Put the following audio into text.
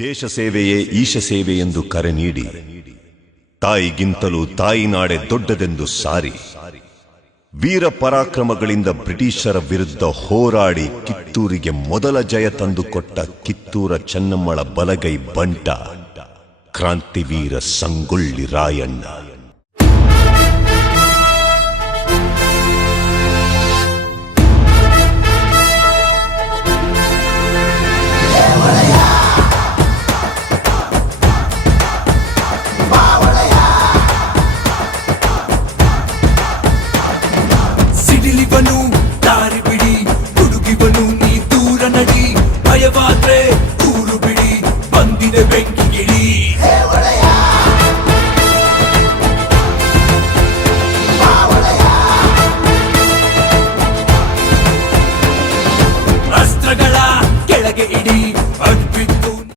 ದೇಶ ಸೇವೆಯೇ ಈಶ ಸೇವೆ ಎಂದು ಕರೆ ನೀಡಿ ತಾಯಿಗಿಂತಲೂ ತಾಯಿನಾಡೆ ದೊಡ್ಡದೆಂದು ಸಾರಿ ವೀರ ಪರಾಕ್ರಮಗಳಿಂದ ಬ್ರಿಟಿಷರ ವಿರುದ್ಧ ಹೋರಾಡಿ ಕಿತ್ತೂರಿಗೆ ಮೊದಲ ಜಯ ತಂದುಕೊಟ್ಟ ಕಿತ್ತೂರ ಚೆನ್ನಮ್ಮಳ ಬಲಗೈ ಬಂಟ ಕ್ರಾಂತಿವೀರ ಸಂಗೊಳ್ಳಿ ರಾಯಣ್ಣ. ಸಿಡಿಲಿವನು ದಾರಿ ಬಿಡಿ, ಹುಡುಗಿವನು ನೀ ದೂರ ನಡಿ, ಭಯವಾದ್ರೆ ಊರು ಬಿಡಿ, ಬಂದಿದೆ ಬೆಂಕಿ